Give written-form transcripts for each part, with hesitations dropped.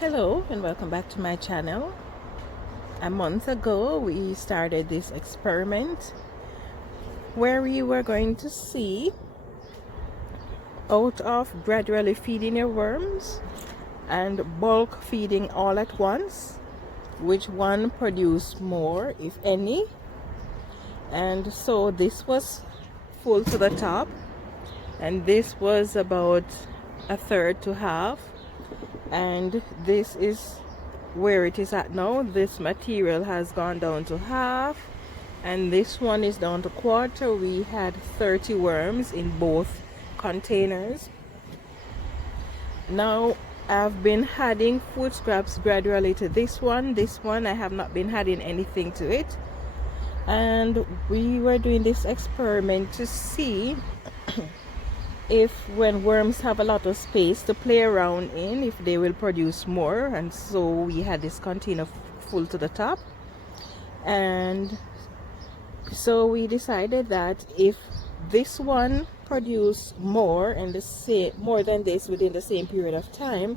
Hello and welcome back to my channel. A month ago we started this experiment where we were going to see, out of gradually feeding your worms and bulk feeding all at once, which one produced more, if any. And so this was full to the top, and this was about a third to half, and this is where it is at now. This material has gone down to half, and this one is down to quarter. We had 30 worms in both containers. Now I've been adding food scraps gradually to this one. I have not been adding anything to it, and we were doing this experiment to see if when worms have a lot of space to play around in, if they will produce more. And so we had this container full to the top, and so we decided that if this one produced more and more than this within the same period of time,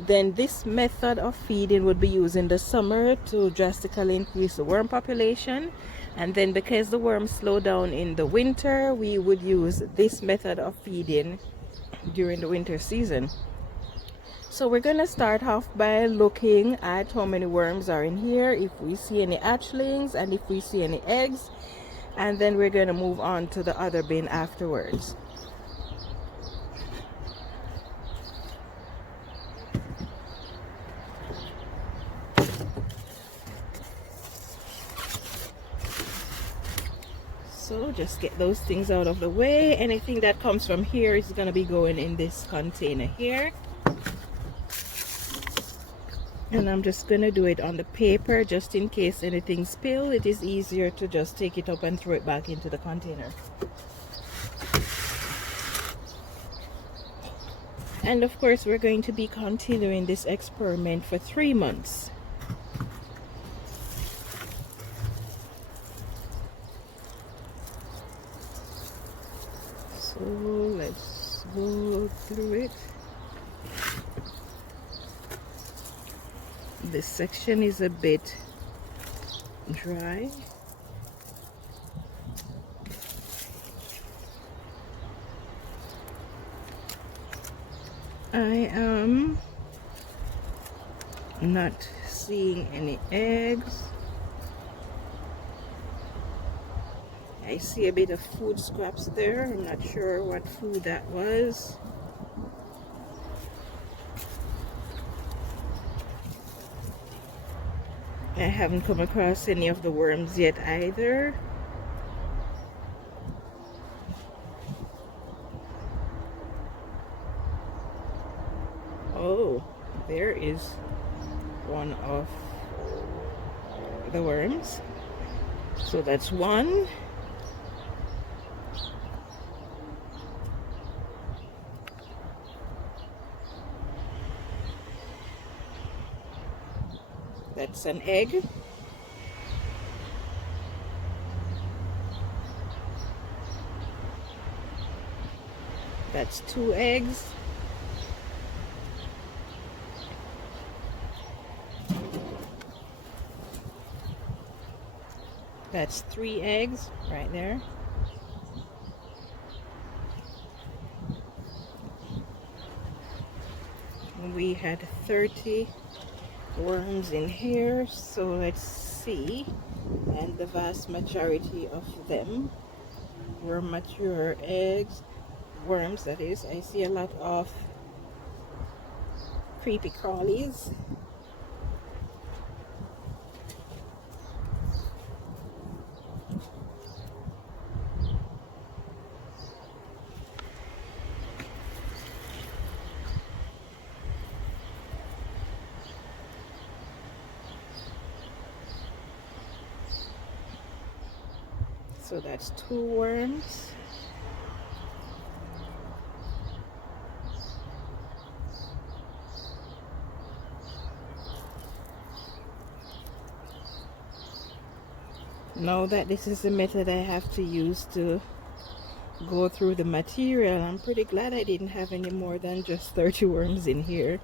then this method of feeding would be used in the summer to drastically increase the worm population. And then because the worms slow down in the winter, we would use this method of feeding during the winter season. So we're going to start off by looking at how many worms are in here, if we see any hatchlings and if we see any eggs, and then we're going to move on to the other bin afterwards. So just get those things out of the way. Anything that comes from here is going to be going in this container here. And I'm just going to do it on the paper just in case anything spills. It is easier to just take it up and throw it back into the container. And of course we're going to be continuing this experiment for 3 months. So let's go through it. This section is a bit dry. I am not seeing any eggs. I see a bit of food scraps there. I'm not sure what food that was. I haven't come across any of the worms yet either. Oh, there is one of the worms. So that's one. That's an egg. That's 2 eggs. That's 3 eggs right there. We had 30 worms in here, so let's see. And the vast majority of them were mature eggs, worms that is. I see a lot of creepy crawlies. So that's 2 worms. Now that this is the method I have to use to go through the material, I'm pretty glad I didn't have any more than just 30 worms in here.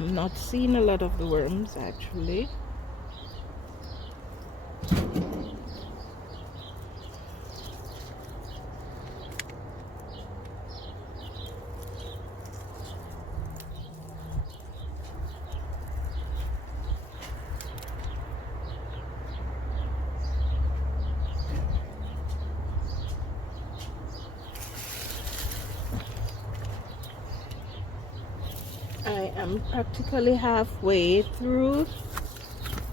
I'm not seeing a lot of the worms actually. I am practically halfway through,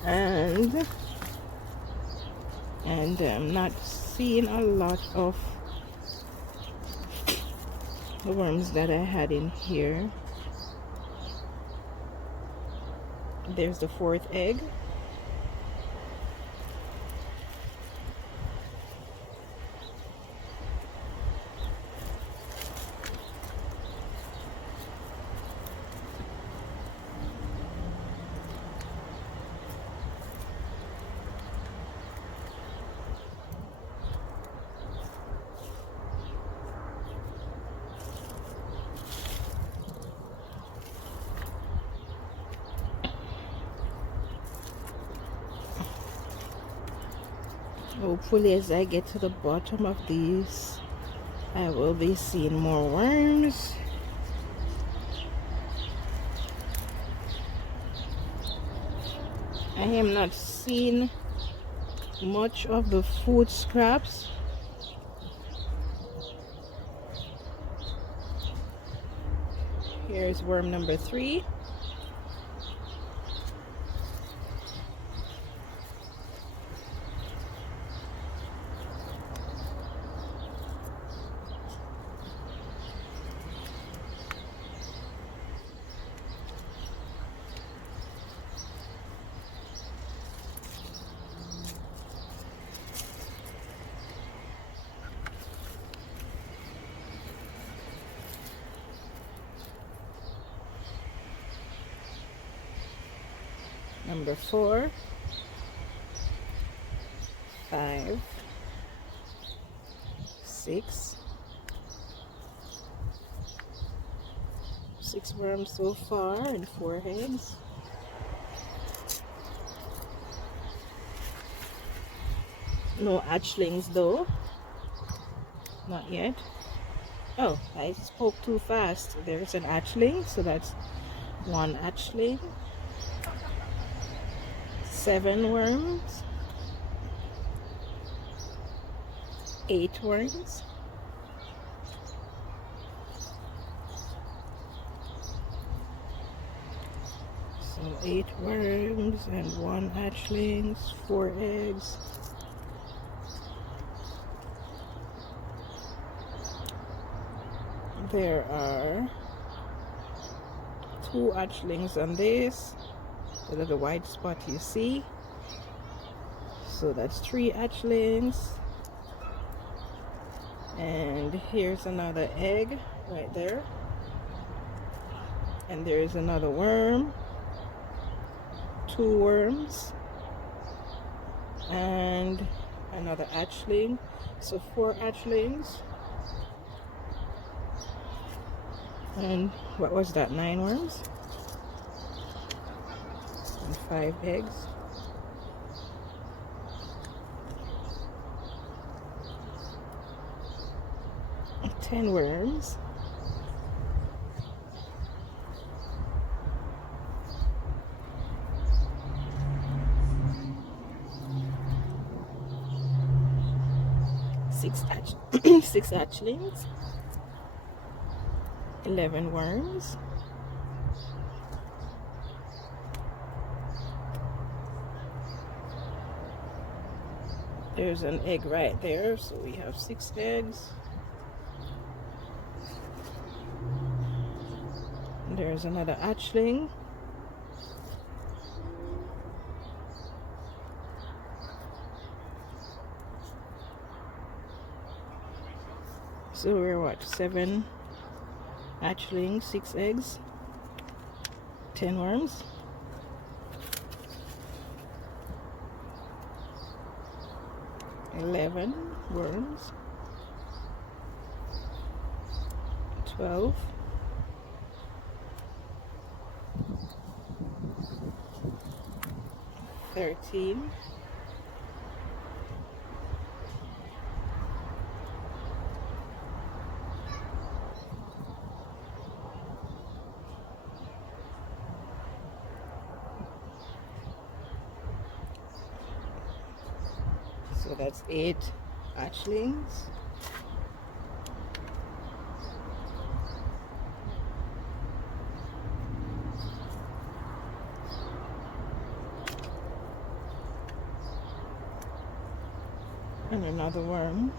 and I'm not seeing a lot of the worms that I had in here. There's the fourth egg. Hopefully as I get to the bottom of these, I will be seeing more worms. I am not seeing much of the food scraps. Here's worm number 3. Number 4, 5, 6. 6 worms so far and 4 eggs. No hatchlings though. Not yet. Oh, I spoke too fast. There's an hatchling, so that's 1 hatchling. 7 worms. 8 worms. So 8 worms and 1 hatchlings, 4 eggs. There are 2 hatchlings on this. The little white spot you see. So that's 3 hatchlings. And here's another egg right there. And there's another worm. 2 worms. And another hatchling. So 4 hatchlings. And what was that? 9 worms? And 5 eggs. And 10 worms. Six hatchlings. 11 worms. There's an egg right there, so we have 6 eggs. There's another hatchling. So we're what? 7 hatchlings, 6 eggs, 10 worms. $11 worms. 12. 13. So that's 8 hatchlings. And another worm.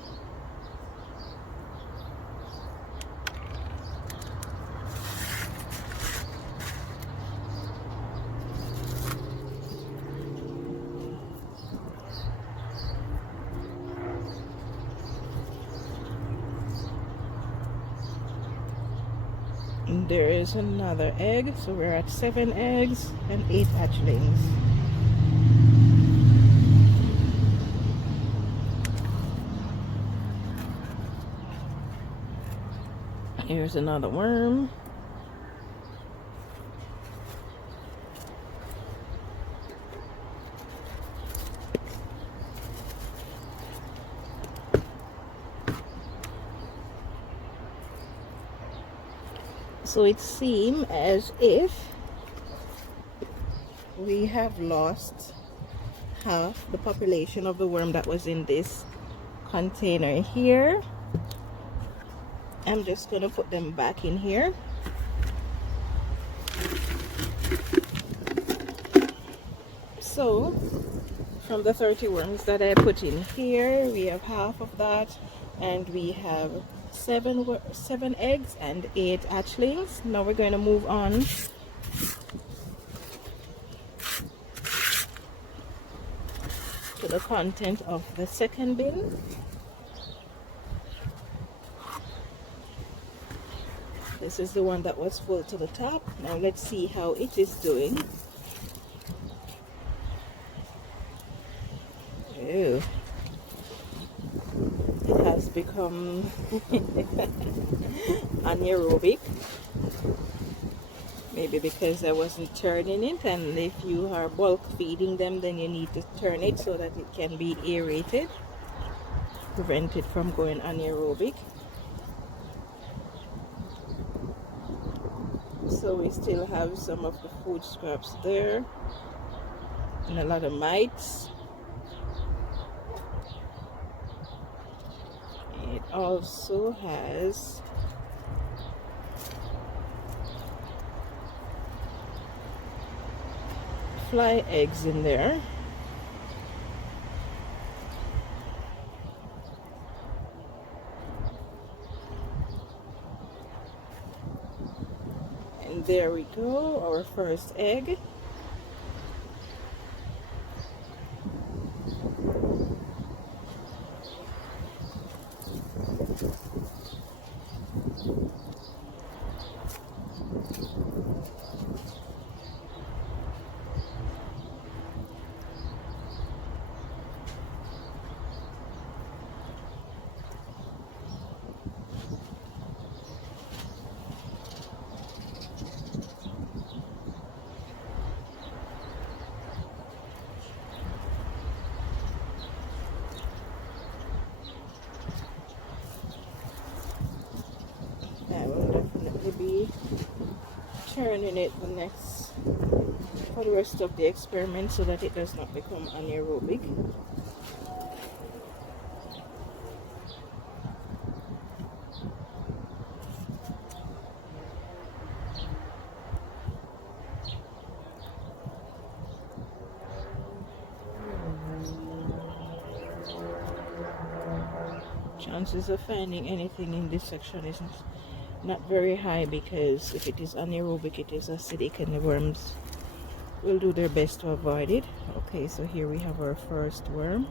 And there is another egg, so we're at 7 eggs and 8 hatchlings. Here's another worm. So it seems as if we have lost half the population of the worm that was in this container here. I'm just going to put them back in here. So from the 30 worms that I put in here, we have half of that, and we have 7 eggs and 8 hatchlings. Now we're going to move on to the content of the second bin. This is the one that was full to the top. Now let's see how it is doing. Ew. It has become anaerobic. Maybe because I wasn't turning it, and if you are bulk feeding them, then you need to turn it so that it can be aerated, prevent it from going anaerobic. So we still have some of the food scraps there and a lot of mites. It also has fly eggs in there. And there we go, our first egg. I will definitely be turning it for the rest of the experiment so that it does not become anaerobic. Chances of finding anything in this section is not very high, because if it is anaerobic, it is acidic, and the worms will do their best to avoid it. Okay, so here we have our first worm.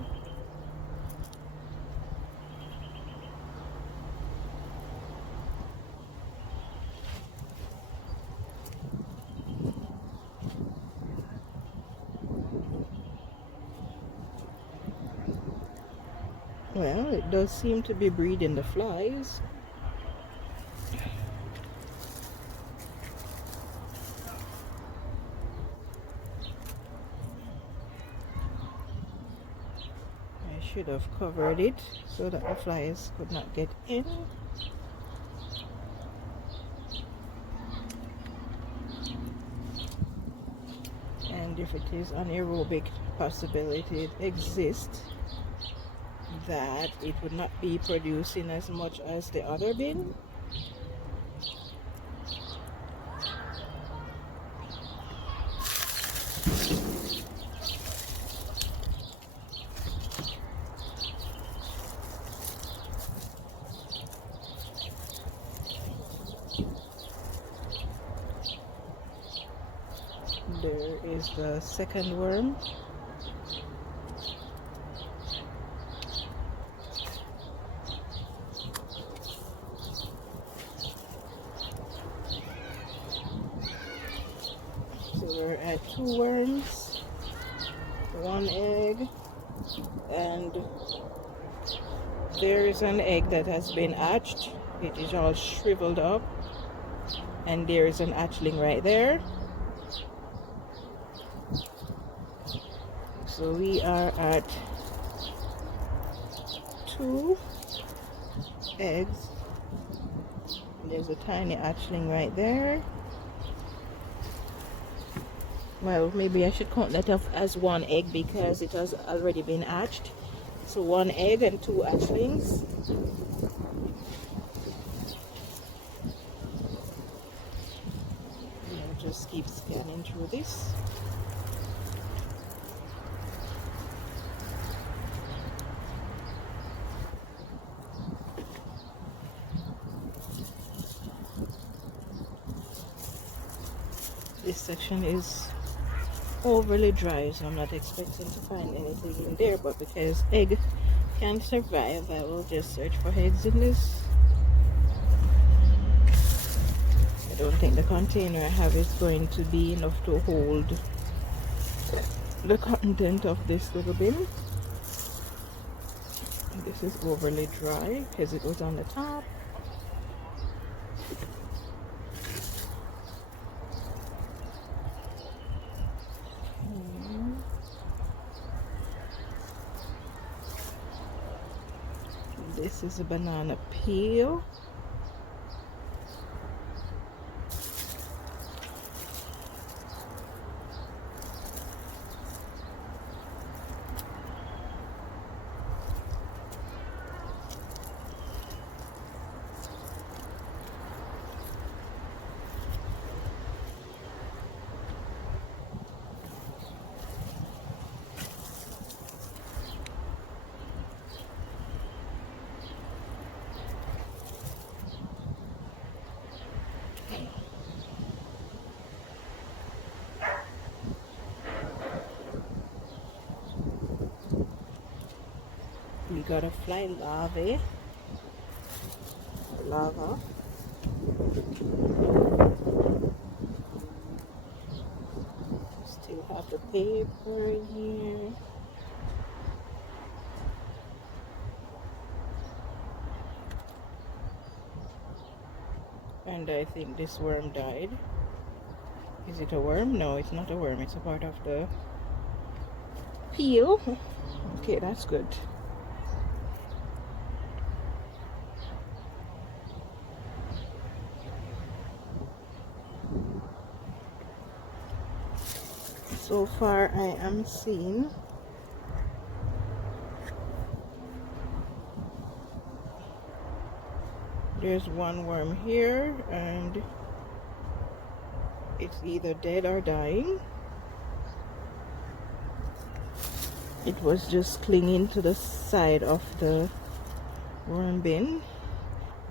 Well, it does seem to be breeding the flies. should have covered it so that the flies could not get in. And if it is anaerobic, possibility exists that it would not be producing as much as the other bin. There is the second worm. So we're at 2 worms, 1 egg, and there is an egg that has been hatched. It is all shriveled up, and there is an hatchling right there. So we are at 2 eggs. There's a tiny hatchling right there. Well, maybe I should count that off as 1 egg because it has already been hatched. So 1 egg and 2 hatchlings. I'll just keep scanning through this. This section is overly dry, so I'm not expecting to find anything in there, but because egg can survive, I will just search for eggs in this. I don't think the container I have is going to be enough to hold the content of this little bin. This is overly dry because it was on the top. This is a banana peel. We got a fly larvae. Lava. Still have the paper in here. And I think this worm died. Is it a worm? No, it's not a worm. It's a part of the peel. Okay, that's good. So far I am seeing there's 1 worm here and it's either dead or dying. It was just clinging to the side of the worm bin.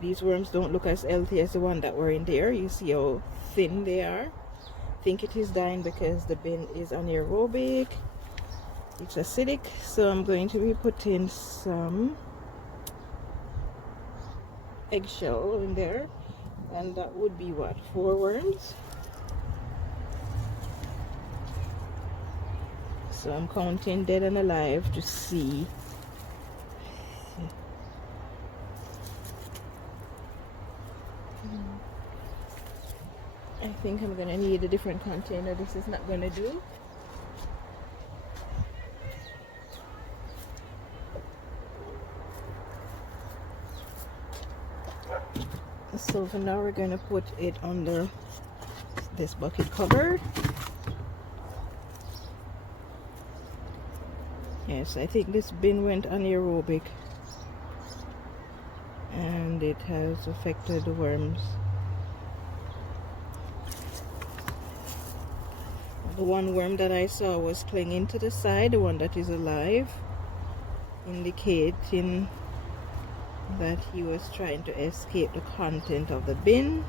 These worms don't look as healthy as the one that were in there. You see how thin they are. I think it is dying because the bin is anaerobic. It's acidic, so I'm going to be putting some eggshell in there, and that would be what, 4 worms. So I'm counting dead and alive to see. I think I'm gonna need a different container. This is not gonna do. So for now we're going to put it under this bucket cover. Yes, I think this bin went anaerobic and it has affected the worms. The one worm that I saw was clinging to the side, the one that is alive, indicating that he was trying to escape the content of the bin.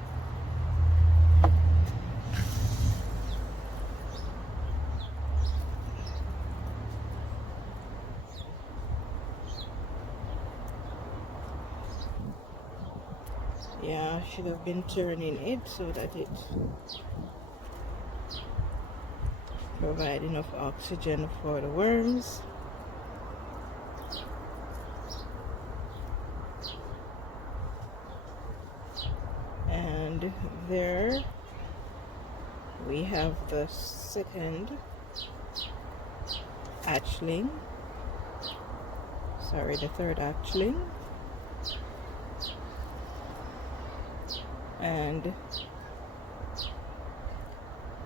Yeah, I should have been turning it so that it provides enough oxygen for the worms. And there we have the second hatchling, sorry, the third hatchling. And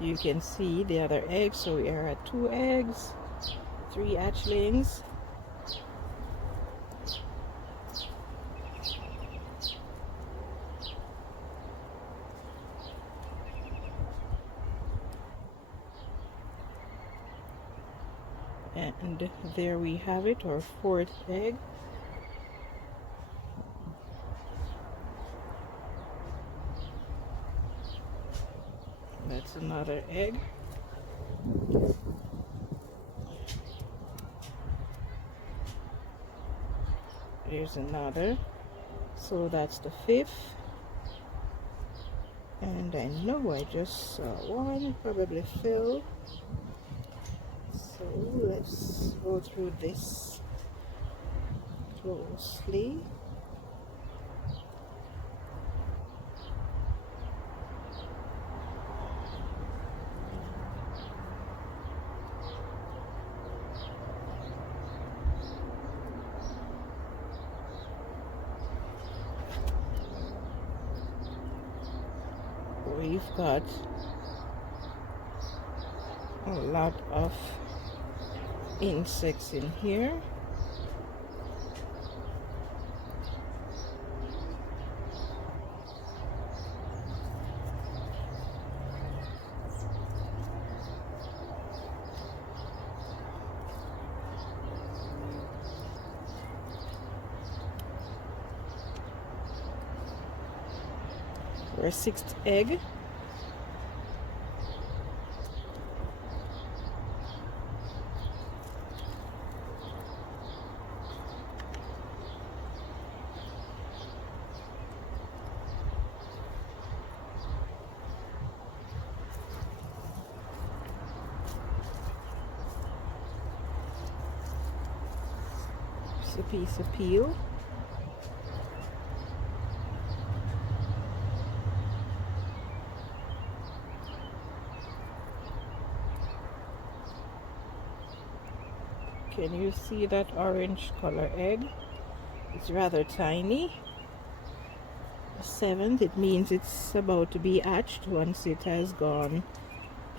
you can see the other eggs, so we are at 2 eggs, 3 hatchlings. And there we have it, our 4th egg. That's another egg. There's another. So that's the 5th. And I know I just saw one, probably fell. So let's go through this closely. We've got a lot of insects in here. Our 6th egg. It's a piece of peel. Can you see that orange color egg? It's rather tiny. The 7th, it means it's about to be hatched once it has gone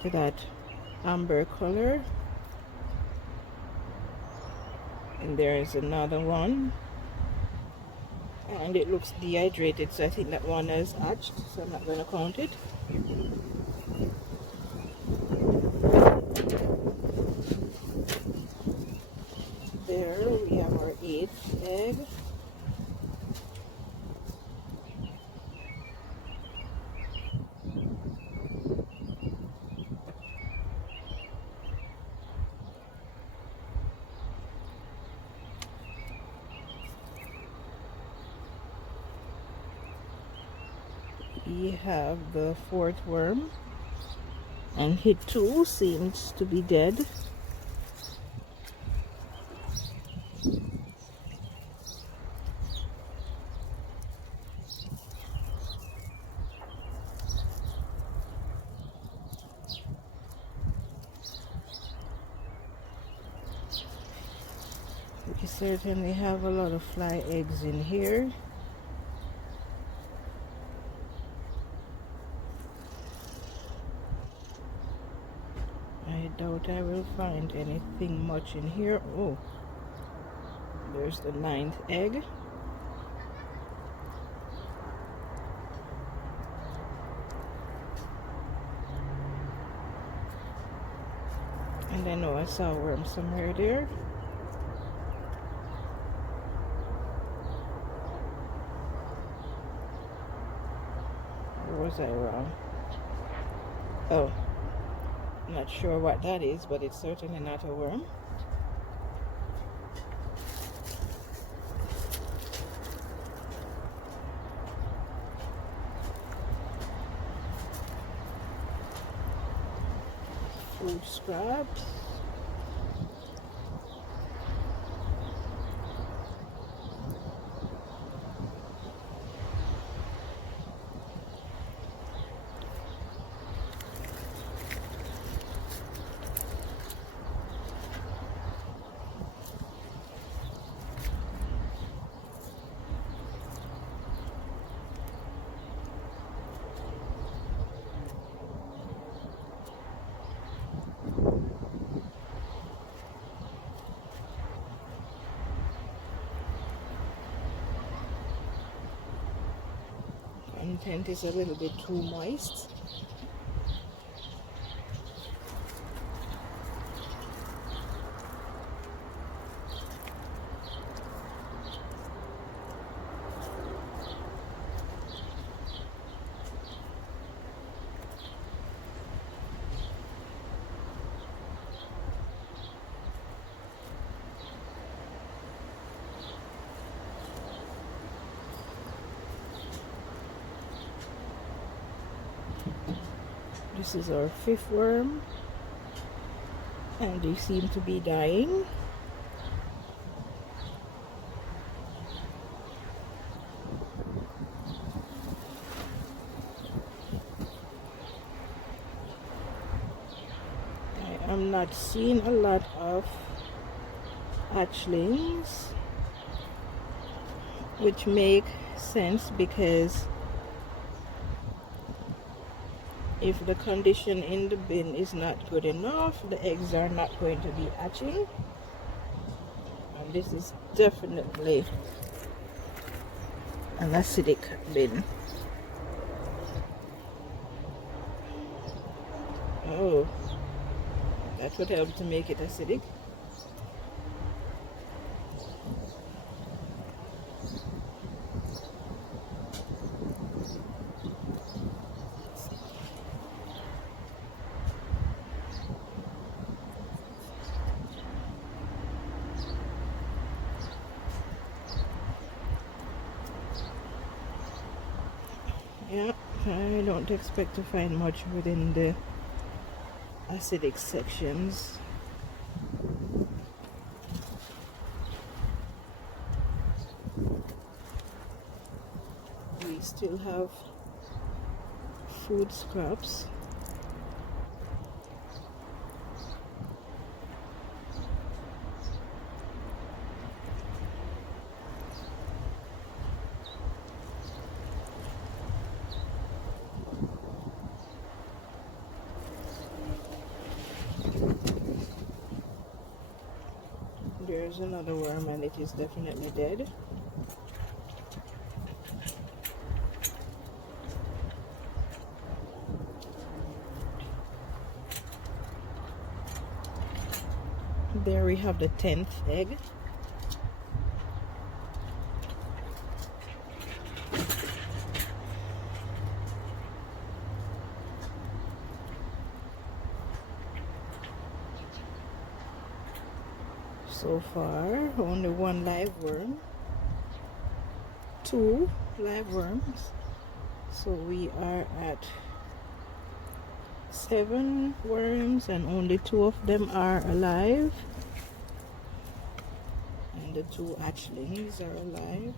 to that amber color. And there is another one. And it looks dehydrated, so I think that one is hatched, so I'm not going to count it. There we have our 8th egg. We have the 4th worm, and he too seems to be dead. We certainly have a lot of fly eggs in here. still find anything much in here. Oh, there's the 9th egg. And I know I saw a worm somewhere there. Or was I wrong? Oh, not sure what that is, but it's certainly not a worm. Food scraps. Content is a little bit too moist. This is our 5th worm, and they seem to be dying. I am not seeing a lot of hatchlings, which make sense because if the condition in the bin is not good enough, the eggs are not going to be hatching. And this is definitely an acidic bin. Oh, that would help to make it acidic. Yeah, I don't expect to find much within the acidic sections. We still have food scraps. There's another worm, and it is definitely dead. There we have the 10th egg. So far, only 1 live worm, 2 live worms. So we are at 7 worms, and only 2 of them are alive. And the 2 hatchlings are alive.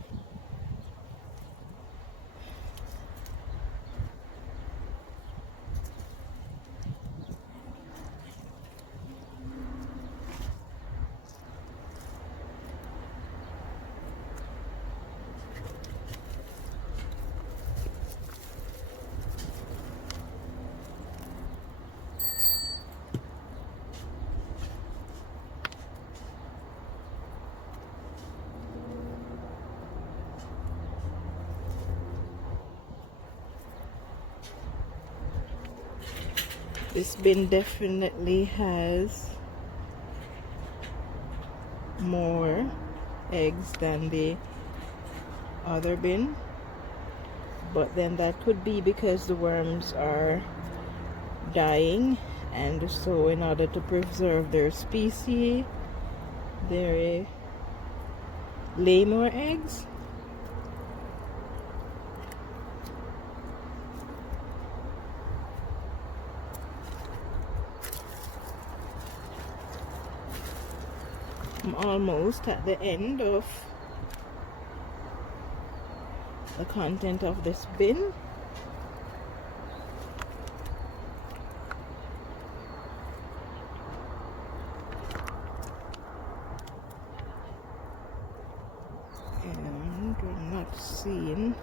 This bin definitely has more eggs than the other bin, but then that could be because the worms are dying, and so in order to preserve their species they lay more eggs. I'm almost at the end of the content of this bin. And we're not seeing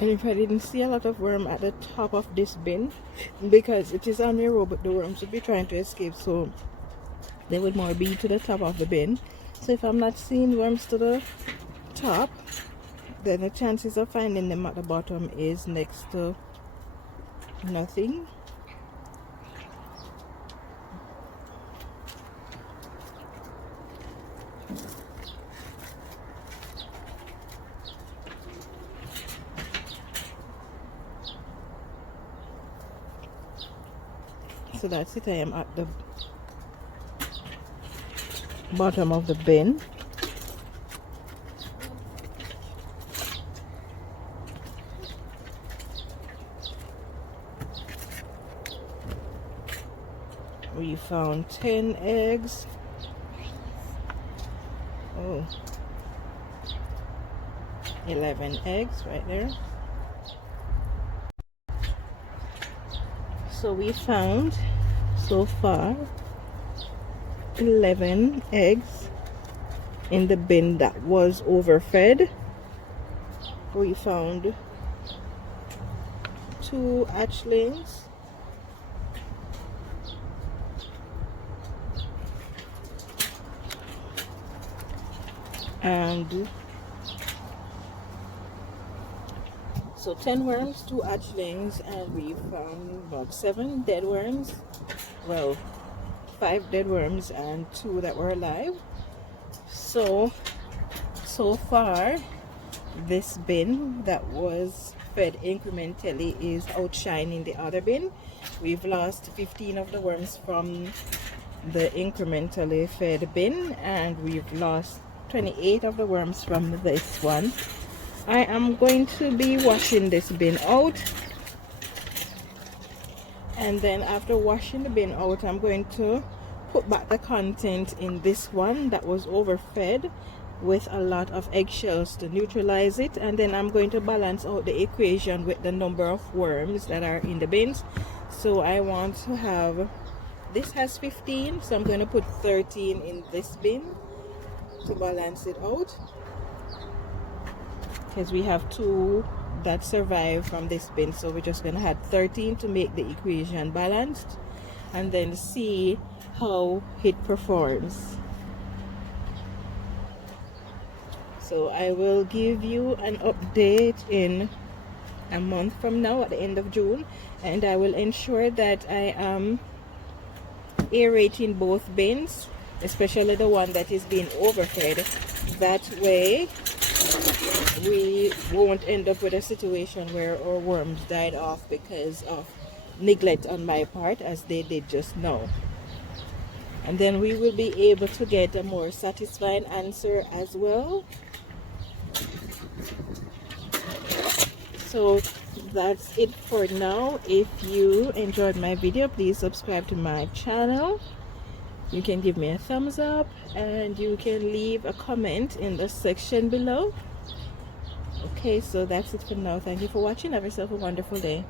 and if I didn't see a lot of worm at the top of this bin, because it is anaerobic, the worms would be trying to escape, so they would more be to the top of the bin. So if I'm not seeing worms to the top, then the chances of finding them at the bottom is next to nothing. So that's it, I am at the bottom of the bin. We found 10 eggs. Oh, 11 eggs right there. So we found so far 11 eggs in the bin that was overfed. We found 2 hatchlings, and so 10 worms, 2 hatchlings, and we found about 7 dead worms. Well, 5 dead worms and 2 that were alive. So far this bin that was fed incrementally is outshining the other bin. We've lost 15 of the worms from the incrementally fed bin, and we've lost 28 of the worms from this one. I am going to be washing this bin out, and then after washing the bin out, I'm going to put back the content in this one that was overfed with a lot of eggshells to neutralize it, and then I'm going to balance out the equation with the number of worms that are in the bins. So I want to have, this has 15, so I'm going to put 13 in this bin to balance it out, because we have 2 that survive from this bin, so we're just going to add 13 to make the equation balanced, and then see how it performs. So I will give you an update in a month from now at the end of June, and I will ensure that I am aerating both bins, especially the one that is being overfed. That way we won't end up with a situation where our worms died off because of neglect on my part, as they did just now. And then we will be able to get a more satisfying answer as well. So that's it for now. If you enjoyed my video, please subscribe to my channel. You can give me a thumbs up, and you can leave a comment in the section below. Okay, so that's it for now. Thank you for watching. Have yourself a wonderful day.